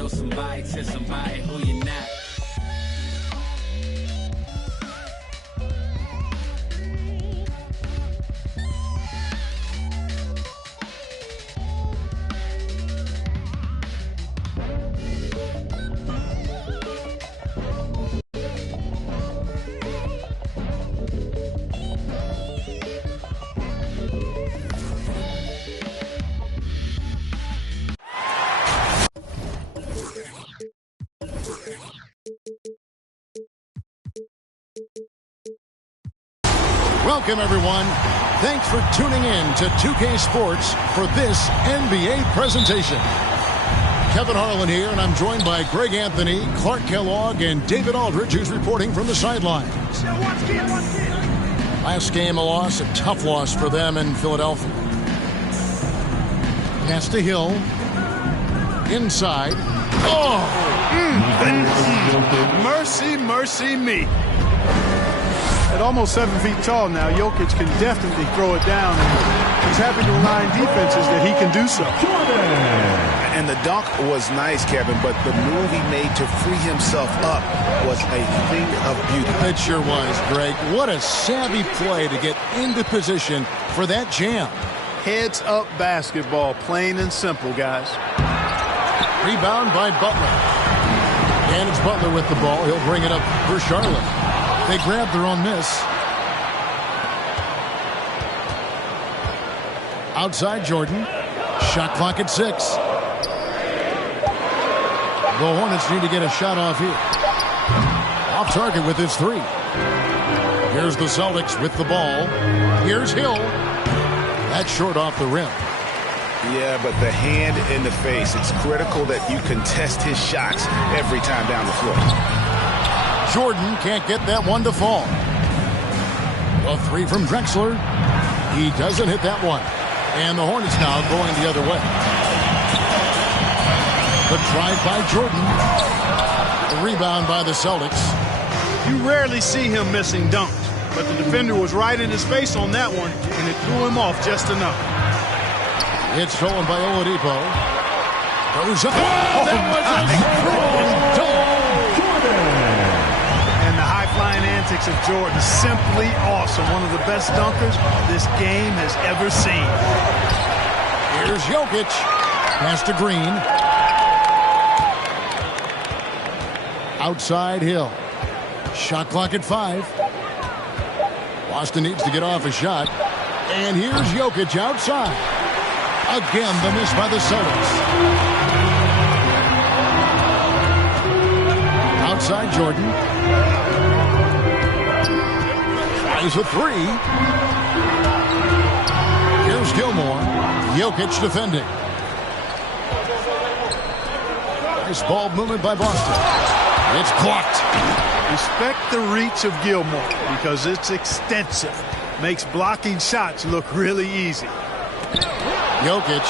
know somebody to somebody who you're not. Welcome, everyone. Thanks for tuning in to 2K Sports for this NBA presentation. Kevin Harlan here, and I'm joined by Greg Anthony, Clark Kellogg, and David Aldridge, who's reporting from the sideline. Last game, a loss, a tough loss for them in Philadelphia. Pass to Hill. Inside. Oh! Mercy, mercy me. At almost 7 feet tall now, Jokic can definitely throw it down. And he's happy to remind defenses that he can do so. And the dunk was nice, Kevin, but the move he made to free himself up was a thing of beauty. It sure was, Greg. What a savvy play to get into position for that jam. Heads up basketball, plain and simple, guys. Rebound by Butler. And it's Butler with the ball. He'll bring it up for Charlotte. They grabbed their own miss. Outside Jordan. Shot clock at 6. The Hornets need to get a shot off here. Off target with his 3. Here's the Celtics with the ball. Here's Hill. That's short off the rim. Yeah, but the hand in the face. It's critical that you contest his shots every time down the floor. Jordan can't get that one to fall. A 3 from Drexler. He doesn't hit that one. And the Hornets now going the other way. The drive by Jordan. The rebound by the Celtics. You rarely see him missing dunks, but the defender was right in his face on that one, and it threw him off just enough. It's stolen by Oladipo. Goes up. Oh, that was a strong dunk. And the high-flying antics of Jordan, simply awesome. One of the best dunkers this game has ever seen. Here's Jokic. Pass to Green. Outside Hill. Shot clock at 5. Boston needs to get off a shot. And here's Jokic outside. Again, the miss by the Celtics. Outside Jordan. Tries a 3. Here's Gilmore. Jokic defending. Nice ball movement by Boston. It's clocked. Respect the reach of Gilmore because it's extensive. Makes blocking shots look really easy. Jokic.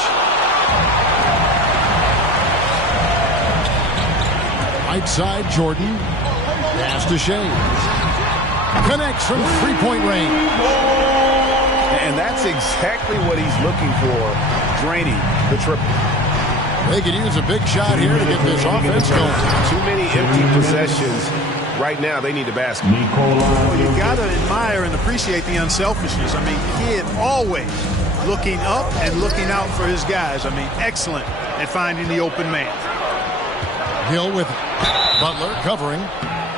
Right side, Jordan. Pass to Shea. Connects from three-point range. And that's exactly what he's looking for, draining the triple. They could use a big shot here to get this offense going. Too many empty possessions. Right now, they need a basket. Well, you got to admire and appreciate the unselfishness. I mean, kid always looking up and looking out for his guys. I mean, excellent at finding the open man. Hill with Butler covering.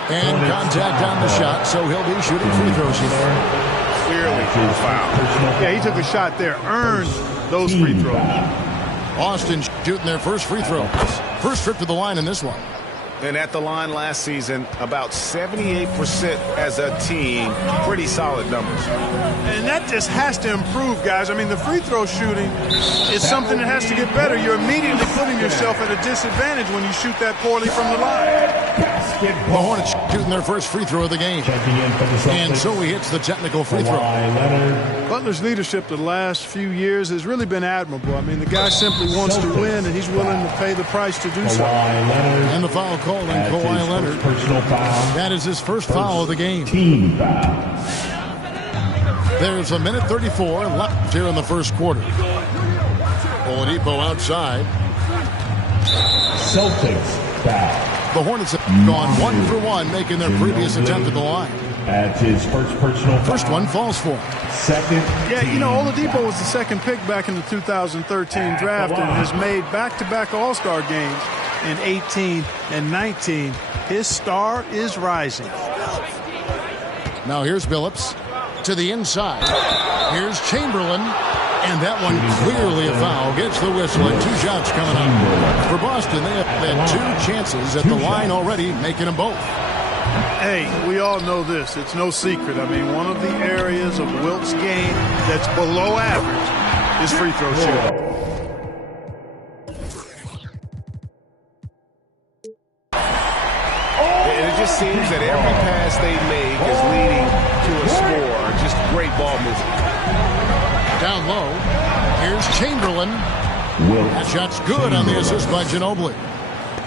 And contact on the shot, so he'll be shooting free throws here. Clearly foul. Yeah, he took a shot there, earned those free throws. Boston shooting their first free throws. First trip to the line in this one. And at the line last season, about 78% as a team. Pretty solid numbers. And that just has to improve, guys. I mean, the free throw shooting is something that has to get better. You're immediately putting yourself at a disadvantage when you shoot that poorly from the line. The Hornets shooting their first free throw of the game. And so he hits the technical free throw. Butler's leadership the last few years has really been admirable. I mean, the guy simply wants to win, and he's willing to pay the price to do so. And the foul called on Kawhi Leonard. That is his first foul of the game. There's a minute 34 left here in the first quarter. Oladipo outside. Celtics foul. The Hornets have gone 1 for 1, making their previous attempt at the line. That's his first personal foul. First one falls for him. Second. Yeah, you know, Oladipo was the second pick back in the 2013 draft and has made back-to-back All-Star games in 18 and 19. His star is rising. Now here's Billups to the inside. Here's Chamberlain. And that one clearly a foul. Gets the whistle and 2 shots coming up. For Boston, they have had 2 chances at the line already, making them both. Hey, we all know this. It's no secret. I mean, one of the areas of Wilt's game that's below average is free throw shooting. And it just seems that every pass they make is leading to a score. Just great ball movement. Down low, here's Chamberlain. That shot's good on the assist by Ginobili.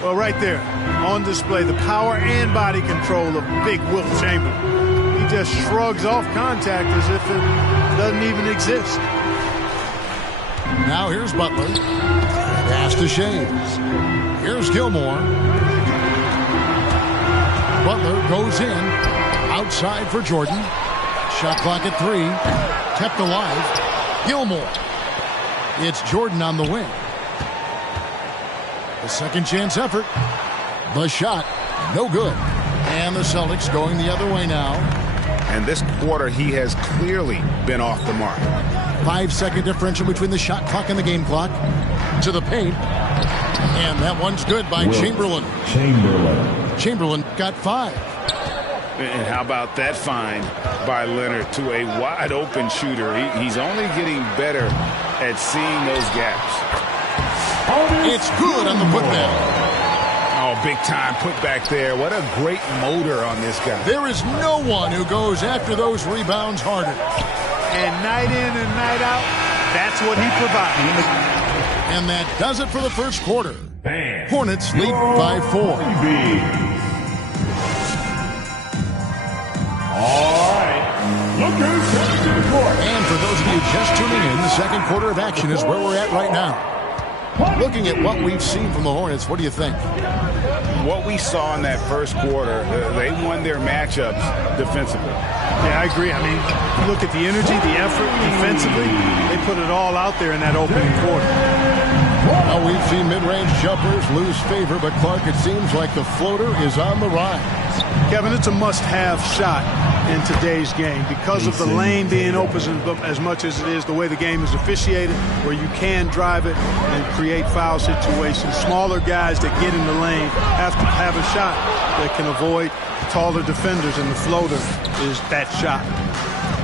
Well, right there, on display, the power and body control of big Wilt Chamberlain. He just shrugs off contact as if it doesn't even exist. Now here's Butler. Pass to Shaves. Here's Gilmore. Butler goes in. Outside for Jordan. Shot clock at 3. Kept alive. Gilmore. It's Jordan on the wing. The second chance effort. The shot. No good. And the Celtics going the other way now. And this quarter, he has clearly been off the mark. 5-second differential between the shot clock and the game clock. To the paint. And that one's good by Chamberlain. Chamberlain got 5. And how about that find by Leonard to a wide-open shooter? He's only getting better at seeing those gaps. It's good on the putback. Oh, big-time putback there. What a great motor on this guy. There is no one who goes after those rebounds harder. And night in and night out, that's what he provides. And that does it for the first quarter. Hornets lead by 4. And for those of you just tuning in, the second quarter of action is where we're at right now. Looking at what we've seen from the Hornets, what do you think? What we saw in that first quarter, they won their matchups defensively. Yeah, I agree. I mean, you look at the energy, the effort defensively, they put it all out there in that opening quarter. Well, we've seen mid-range jumpers lose favor, but Clark, it seems like the floater is on the rise. Kevin, it's a must-have shot in today's game because of the lane being open as much as it is, the way the game is officiated, where you can drive it and create foul situations. Smaller guys that get in the lane have to have a shot that can avoid taller defenders, and the floater is that shot.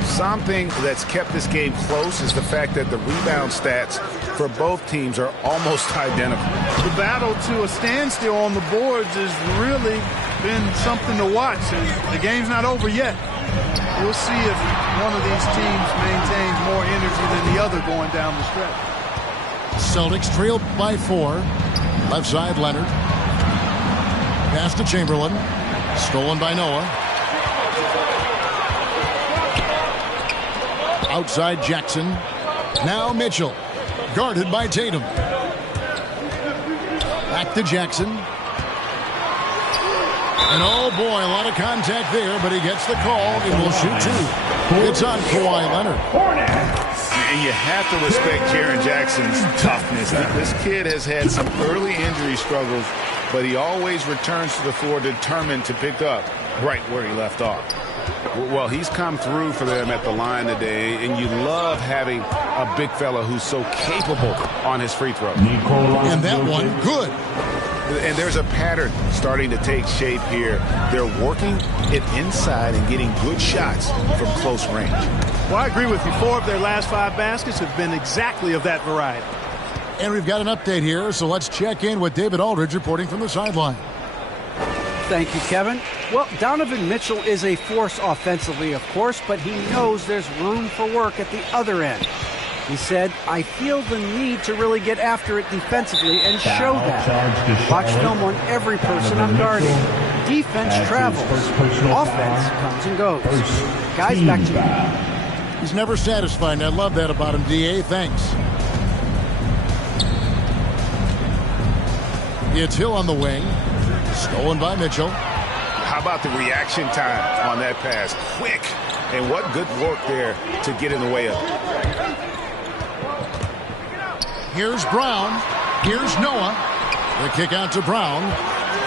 Something that's kept this game close is the fact that the rebound stats for both teams are almost identical. The battle to a standstill on the boards has really been something to watch, and the game's not over yet. We'll see if one of these teams maintains more energy than the other going down the stretch. Celtics trail by 4. Left side, Leonard. Pass to Chamberlain. Stolen by Noah. Outside Jackson. Now Mitchell. Guarded by Tatum. Back to Jackson. And oh boy, a lot of contact there, but he gets the call and will shoot 2. It's on Kawhi Leonard. And you have to respect Jaren Jackson's toughness. This kid has had some early injury struggles, but he always returns to the floor determined to pick up right where he left off. Well, he's come through for them at the line today, and you love having a big fella who's so capable on his free throw. And that one, good. And there's a pattern starting to take shape here. They're working it inside and getting good shots from close range. Well, I agree with you. 4 of their last 5 baskets have been exactly of that variety. And we've got an update here, so let's check in with David Aldridge reporting from the sideline. Thank you, Kevin. Well, Donovan Mitchell is a force offensively, of course, but he knows there's room for work at the other end. He said, I feel the need to really get after it defensively and show that. Watch film on every person I'm guarding. Defense travels. Offense comes and goes. Guys, back to you. He's never satisfied, and I love that about him, D.A. Thanks. It's Hill on the wing. Stolen by Mitchell. How about the reaction time on that pass? Quick. And what good work there to get in the way of it. Here's Brown. Here's Noah. The kick out to Brown.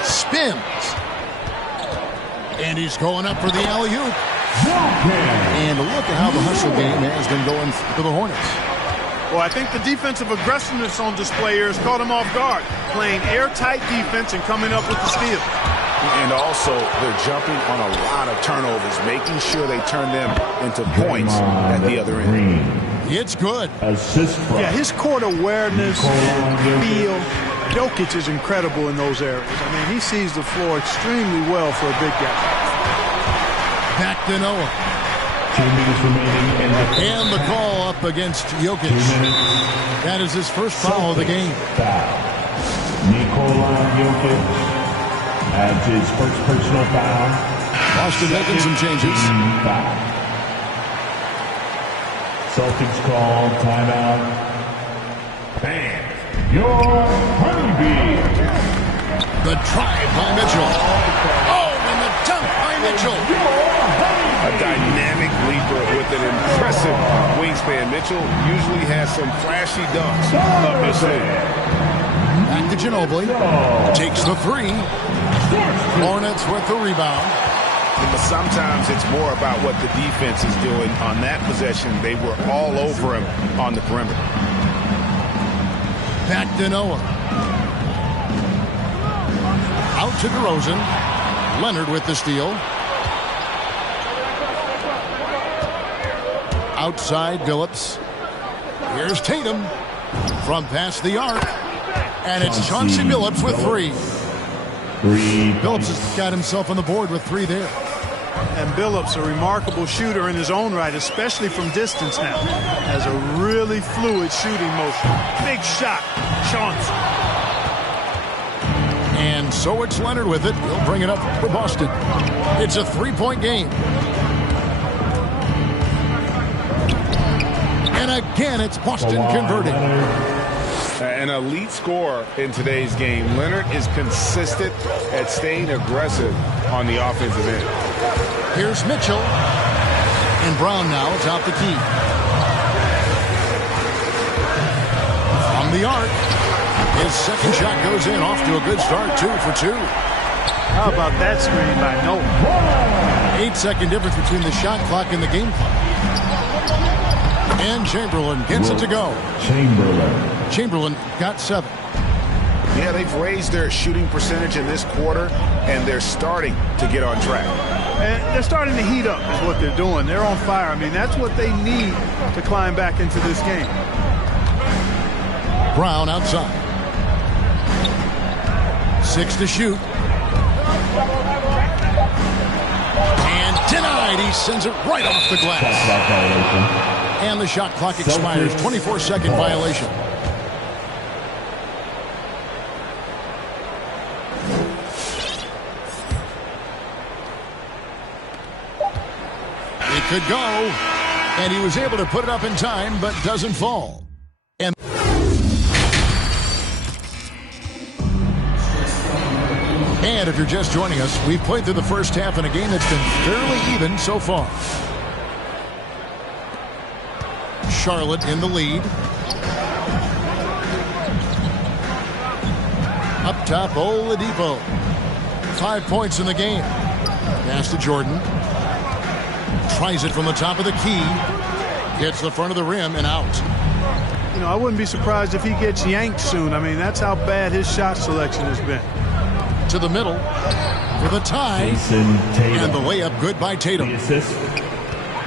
Spins. And he's going up for the alley-oop. And look at how the hustle game has been going for the Hornets. Well, I think the defensive aggressiveness on display here has caught him off guard. Playing airtight defense and coming up with the steal. And also, they're jumping on a lot of turnovers, making sure they turn them into points at the other end. It's good. Assist from. Yeah, his court awareness, feel. Jokic is incredible in those areas. I mean, he sees the floor extremely well for a big guy. Back to Noah. 2 minutes remaining in the And the call up against Jokic. 2 minutes. That is his first foul of the game. Foul. Nikola Jokic adds his first personal foul. Boston making some changes. Foul. Celtics call timeout. Bam. Your honeybee. The drive by Mitchell. Oh, and the dunk by Mitchell. A dynamic leaper with an impressive wingspan. Mitchell usually has some flashy dunks up his sleeve. Back to Ginobili. Takes the three. Hornets with the rebound. But sometimes it's more about what the defense is doing. On that possession, they were all over him on the perimeter. Back to Noah. Out to DeRozan. Leonard with the steal. Outside Billups. Here's Tatum from past the arc. And it's Chauncey Billups with three. Billups has got himself on the board with three there. And Billups, a remarkable shooter in his own right, especially from distance now. Has a really fluid shooting motion. Big shot, Chauncey. And so it's Leonard with it. He'll bring it up for Boston. It's a three-point game. And again, it's Boston converting. An elite scorer in today's game. Leonard is consistent at staying aggressive on the offensive end. Here's Mitchell. And Brown now atop the key. From the arc. His second shot goes in, off to a good start, 2 for 2. How about that screen by Noah? 8-second difference between the shot clock and the game clock. And Chamberlain gets it to go. Chamberlain got 7. Yeah, they've raised their shooting percentage in this quarter, and they're starting to get on track. And they're starting to heat up is what they're doing. They're on fire. I mean, that's what they need to climb back into this game. Brown outside. 6 to shoot. And denied. He sends it right off the glass. And the shot clock expires. 24-second violation. It could go. And he was able to put it up in time, but doesn't fall. And if you're just joining us, we've played through the first half in a game that's been fairly even so far. Charlotte in the lead. Up top, Oladipo. 5 points in the game. Pass to Jordan. Tries it from the top of the key. Hits the front of the rim and out. You know, I wouldn't be surprised if he gets yanked soon. I mean, that's how bad his shot selection has been. To the middle for the tie. And the layup good by Tatum.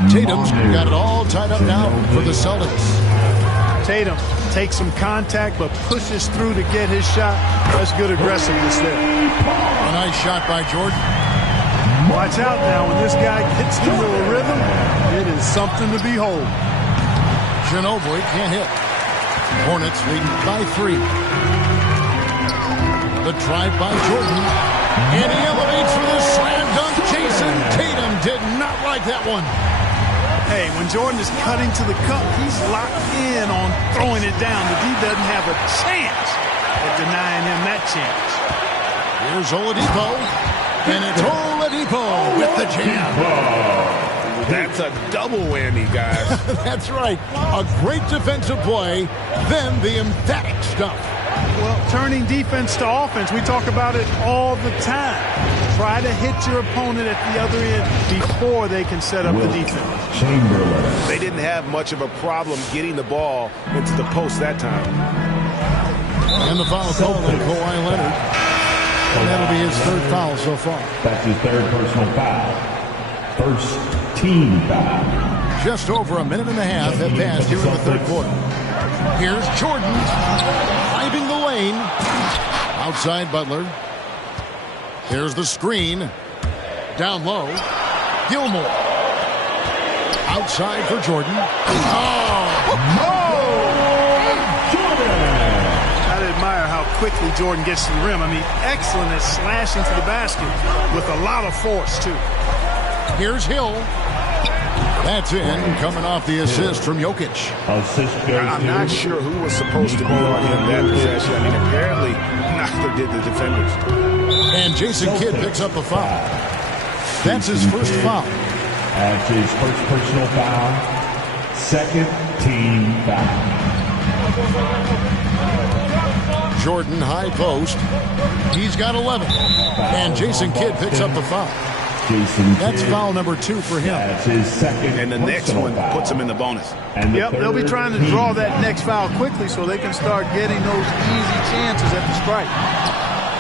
Tatum's got it all tied up now for the Celtics. Tatum takes some contact but pushes through to get his shot. That's good aggressiveness there. A nice shot by Jordan. Watch out now. When this guy gets into a rhythm, it is something to behold. Ginobili can't hit. Hornets leading by 3. The drive by Jordan. And he elevates for the slam dunk. Jason Tatum did not like that one. Hey, when Jordan is cutting to the cup, he's locked in on throwing it down. The D doesn't have a chance at denying him that chance. Here's Oladipo. And it's Oladipo with the jam. That's a double whammy, guys. That's right. A great defensive play, then the emphatic stuff. Well, turning defense to offense, we talk about it all the time. Try to hit your opponent at the other end before they can set up the defense. Chamberlain. They didn't have much of a problem getting the ball into the post that time. And the foul called on Kawhi Leonard. And that'll be his third foul so far. That's his third personal foul. First team foul. Just over a minute and a half have passed here in the third quarter. Here's Jordan driving the lane. Outside Butler. Here's the screen. Down low. Gilmore. Outside for Jordan. I admire how quickly Jordan gets to the rim. I mean, excellent at slashing to the basket with a lot of force, too. Here's Hill. That's in, coming off the assist from Jokic. Assist goes I'm not sure who was supposed to be on him that possession. I mean, apparently neither did the defenders. And Jason Kidd picks up a foul. That's his first foul. That's his first personal foul. Second team foul. Jordan high post. He's got 11. And Jason Kidd picks up the foul. That's foul number 2 for him. That's his second. And the next one puts him in the bonus. Yep, they'll be trying to draw that next foul quickly so they can start getting those easy chances at the strike.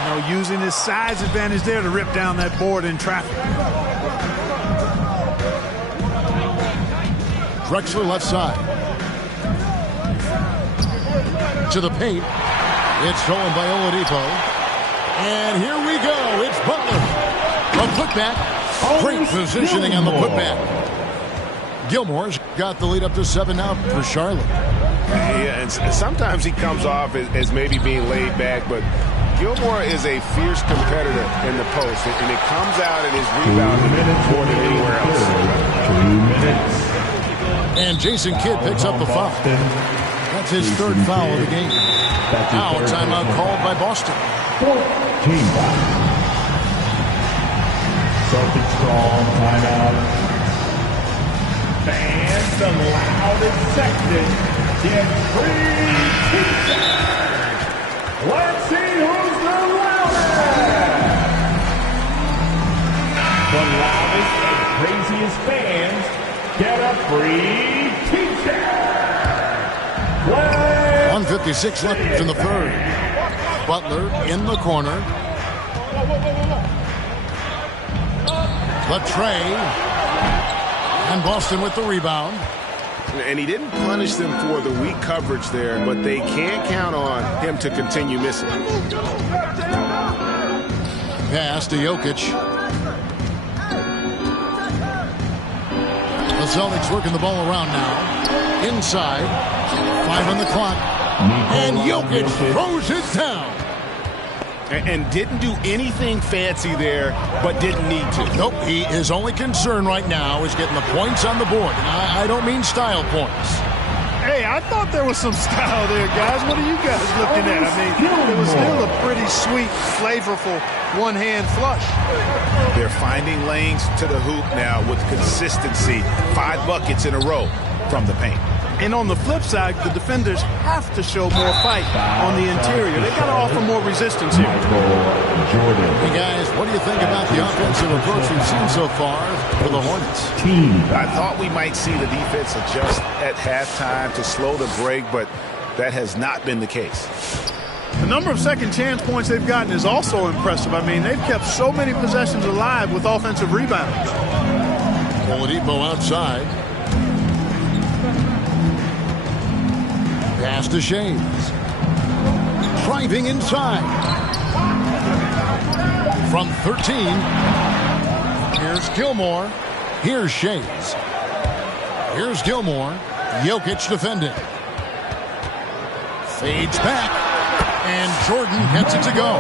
You know, using his size advantage there to rip down that board in traffic. Drexler left side. To the paint. It's stolen by Oladipo. And here we go. It's Butler. A putback. Great positioning on the putback. Gilmore's got the lead up to 7 now for Charlotte. Yeah, and sometimes he comes off as maybe being laid back, but Gilmore is a fierce competitor in the post, and it comes out in his rebounding more than anywhere else. 2 minutes. And Jason Kidd picks up the foul. That's his third foul of the game. Now a timeout called by Boston. Team foul. Celtics call timeout. Fans allowed in section get free t-shirts. Let's see who's the loudest. The loudest and craziest fans get a free t-shirt. 1:56 left in the third. Butler in the corner. Latrey. And Boston with the rebound. And he didn't punish them for the weak coverage there, but they can't count on him to continue missing. Pass to Jokic. The Celtics working the ball around now. Inside. 5 on the clock. And Jokic throws it down. And didn't do anything fancy there, but didn't need to. Nope, his only concern right now is getting the points on the board. And I don't mean style points. Hey, I thought there was some style there, guys. What are you guys looking at? I mean, it was still a pretty sweet, flavorful one-hand flush. They're finding lanes to the hoop now with consistency. 5 buckets in a row from the paint. And on the flip side, the defenders have to show more fight on the interior. They got to offer more resistance here. Hey, guys, what do you think about the offensive approach we've seen so far for the Hornets? I thought we might see the defense adjust at halftime to slow the break, but that has not been the case. The number of second chance points they've gotten is also impressive. I mean, they've kept so many possessions alive with offensive rebounds. Oladipo outside. Pass to Shays. Driving inside. From 13. Here's Gilmore. Here's Shays. Here's Gilmore. Jokic defending. Fades back. And Jordan gets it to go.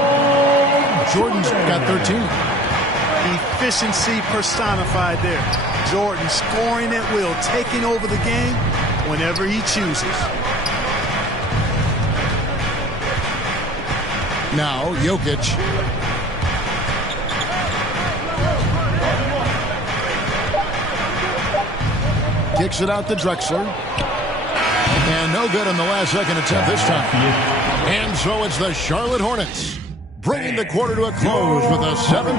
Jordan's got 13. Efficiency personified there. Jordan scoring at will, taking over the game whenever he chooses. Now Jokic. Kicks it out to Drexler. And no good on the last second attempt this time. And so it's the Charlotte Hornets bringing the quarter to a close with a 7.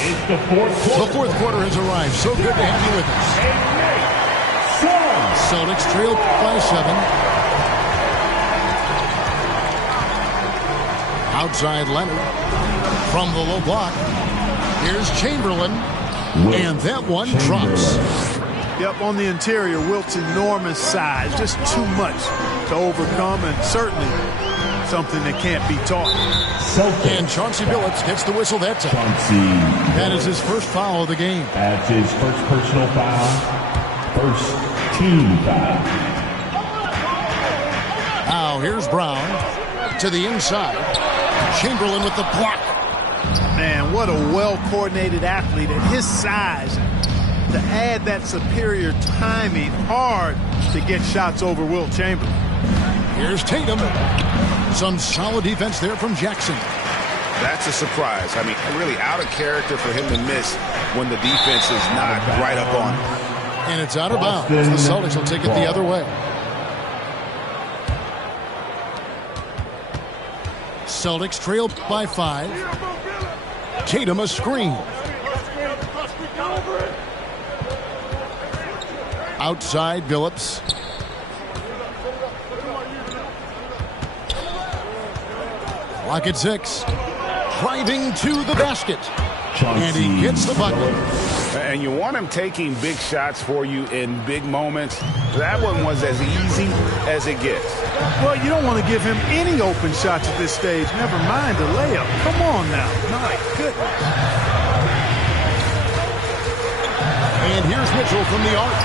It's the fourth quarter. The fourth quarter has arrived. So good to have you with us. Celtics trail by 7. Outside Leonard from the low block. Here's Chamberlain. And that one drops. Yep, on the interior, Wilt's enormous size. Just too much to overcome, and certainly something that can't be taught. And Chauncey Billups gets the whistle that time. That is his first foul of the game. That's his first personal foul. First team foul. Now here's Brown to the inside. Chamberlain with the block. Man, what a well-coordinated athlete at his size. To add that superior timing, hard to get shots over Wilt Chamberlain. Here's Tatum. Some solid defense there from Jackson. That's a surprise. I mean, really out of character for him to miss when the defense is not right up on him. And it's out of bounds. The Celtics will take it the other way. Celtics trail by 5. Tatum a screen. Outside Billups. Clock at 6. Driving to the basket. And he gets the bucket. And you want him taking big shots for you in big moments. That one was as easy as it gets. Well, you don't want to give him any open shots at this stage. Never mind a layup. Come on now. My goodness. And here's Mitchell from the arc.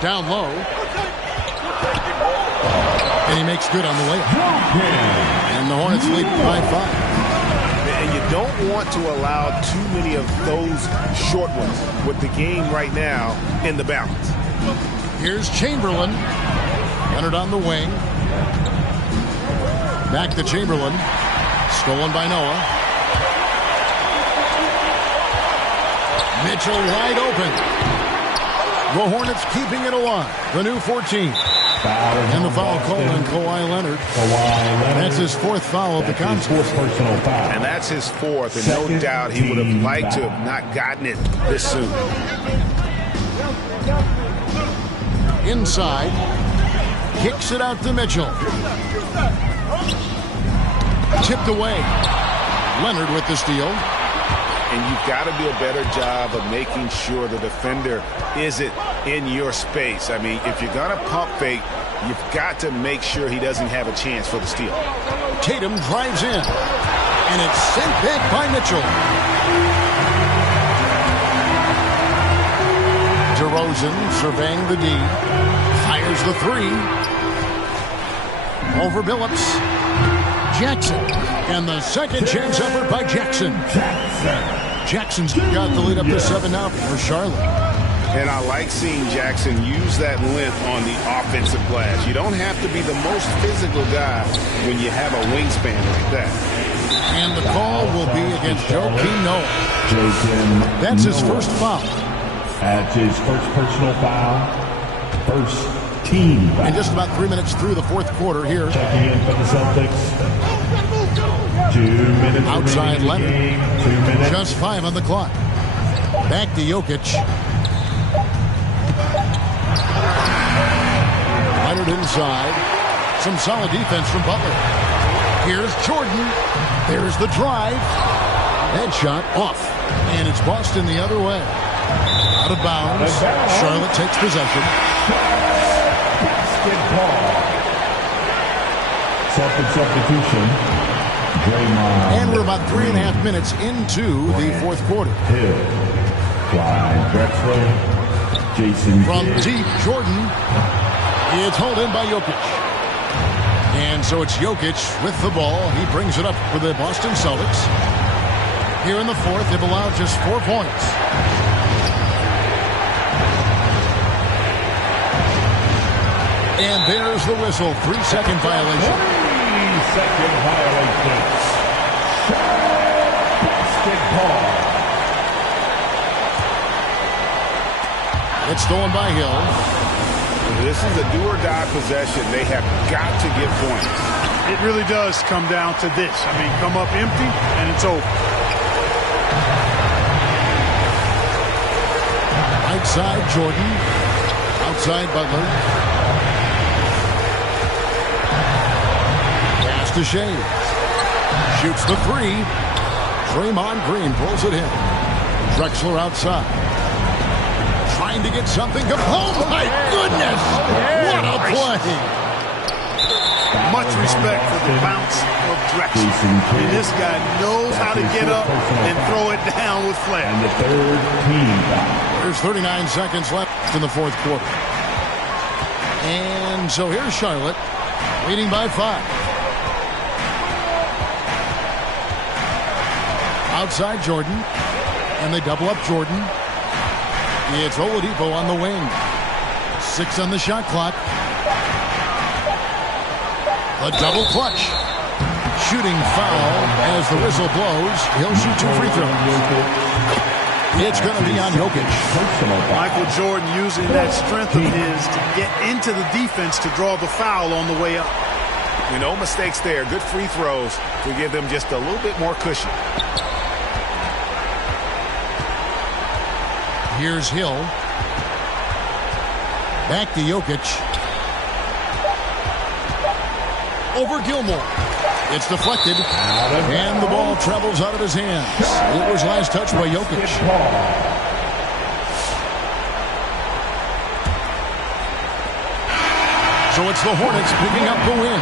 Down low. And he makes good on the layup. And the Hornets lead by 5. And you don't want to allow too many of those short ones with the game right now in the balance. Here's Chamberlain. Leonard on the wing. Back to Chamberlain. Stolen by Noah. Mitchell wide open. The Hornets keeping it alive. The new 14. And the foul call on Kawhi Leonard. That's his fourth foul of the contest. And that's his fourth, and no doubt he would have liked to have not gotten it this soon. Inside. Kicks it out to Mitchell. Tipped away. Leonard with the steal. And you've got to do a better job of making sure the defender isn't in your space. I mean, if you're going to pump fake, you've got to make sure he doesn't have a chance for the steal. Tatum drives in. And it's sent back by Mitchell. DeRozan surveying the D. Fires the 3. Over Billups. Jackson. And the second chance effort by Jackson. Jackson's got the lead up to 7 now for Charlotte. And I like seeing Jackson use that length on the offensive glass. You don't have to be the most physical guy when you have a wingspan like that. And the call will be against Joakim Noah. That's his first foul. That's his first personal foul. First team foul. And just about 3 minutes through the fourth quarter here. Checking in for the Celtics. 2 minutes outside Leonard. 2 minutes. Just 5 on the clock. Back to Jokic. Leonard inside. Some solid defense from Butler. Here's Jordan. There's the drive. That shot off. And it's Boston the other way. Out of bounds. Charlotte takes possession. Basketball. Celtics substitution. Draymond. And we're about 3.5 minutes into the fourth quarter. Hill. Clyde Drexler. Jason From Kidd. deep, Jordan. It's hauled in by Jokic. And so it's Jokic with the ball. He brings it up for the Boston Celtics. Here in the fourth, they've allowed just 4 points. And there's the whistle. 3-second violation. 3-second violation. Basketball. It's stolen by Hill. This is a do-or-die possession. They have got to get points. It really does come down to this. I mean, come up empty, and it's over. Right side, Jordan. Outside, Butler. Pass to Shades. Shoots the three. Draymond Green pulls it in. Drexler outside. Trying to get something. Oh, my goodness! What a play! Much respect for the bounce of Drexler. And this guy knows how to get up and throw it down with flair. And the third team foul. There's 39 seconds left in the fourth quarter. And so here's Charlotte, leading by 5. Outside Jordan, and they double up Jordan. It's Oladipo on the wing. 6 on the shot clock. A double clutch. Shooting foul as the whistle blows. He'll shoot 2 free throws. It's going to be on Jokic. Michael Jordan using that strength of his to get into the defense to draw the foul on the way up. No mistakes there. Good free throws to give them just a little bit more cushion. Here's Hill. Back to Jokic. Over Gilmore. It's deflected. And the ball travels out of his hands. It was last touched by Jokic. So it's the Hornets picking up the win.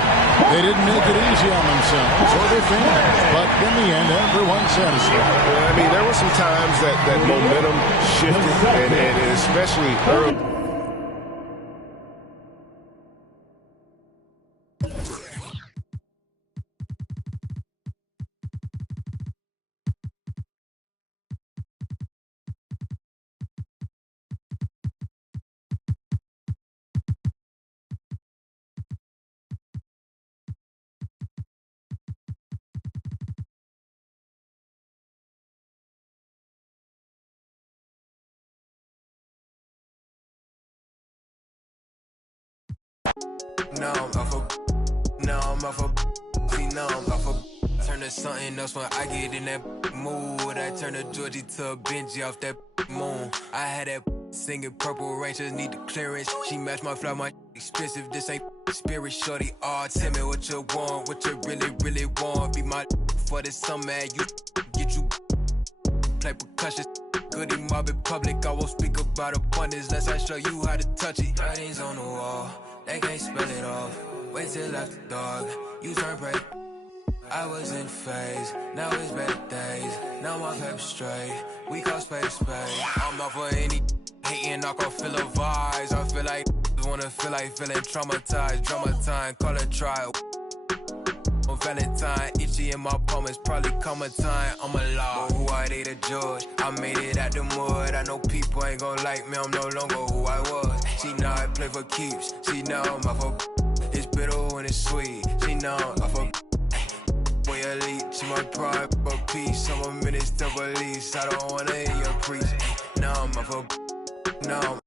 They didn't make it easy on themselves or their fans, but in the end, everyone's satisfied. I mean, there were some times that momentum shifted, and especially early. Now I'm off a see now I'm off a turn to something else when I get in that mood. I turn a Georgie to a Benji off that moon. I had that singing Purple Rangers need the clearance. She matched my flow, my expensive. This ain't spirit shorty. All tell me what you want, what you really want. Be my for this summer, you get you play percussion. Goody mob in public, I won't speak about abundance unless I show you how to touch it. Writings on the wall, they can't spell it off. Wait till after dark, you turn prey. I was in phase, now it's better days. Now my paper straight, we call space. I'm out for any hating, I can feel the vibes. I feel like wanna feel like feeling traumatized. Drama time, call it trial. On Valentine, itchy in my palm, it's probably coming time. I'm alive. Who I they to judge? I made it out the mud. I know people ain't gon' like me, I'm no longer who I was. She know I play for keeps. She know I'm off of it's bitter when it's sweet. She know I'm off of boy elite. She my pride, but peace. I'm a minister of police. I don't wanna hear your preach. Now I'm off of now.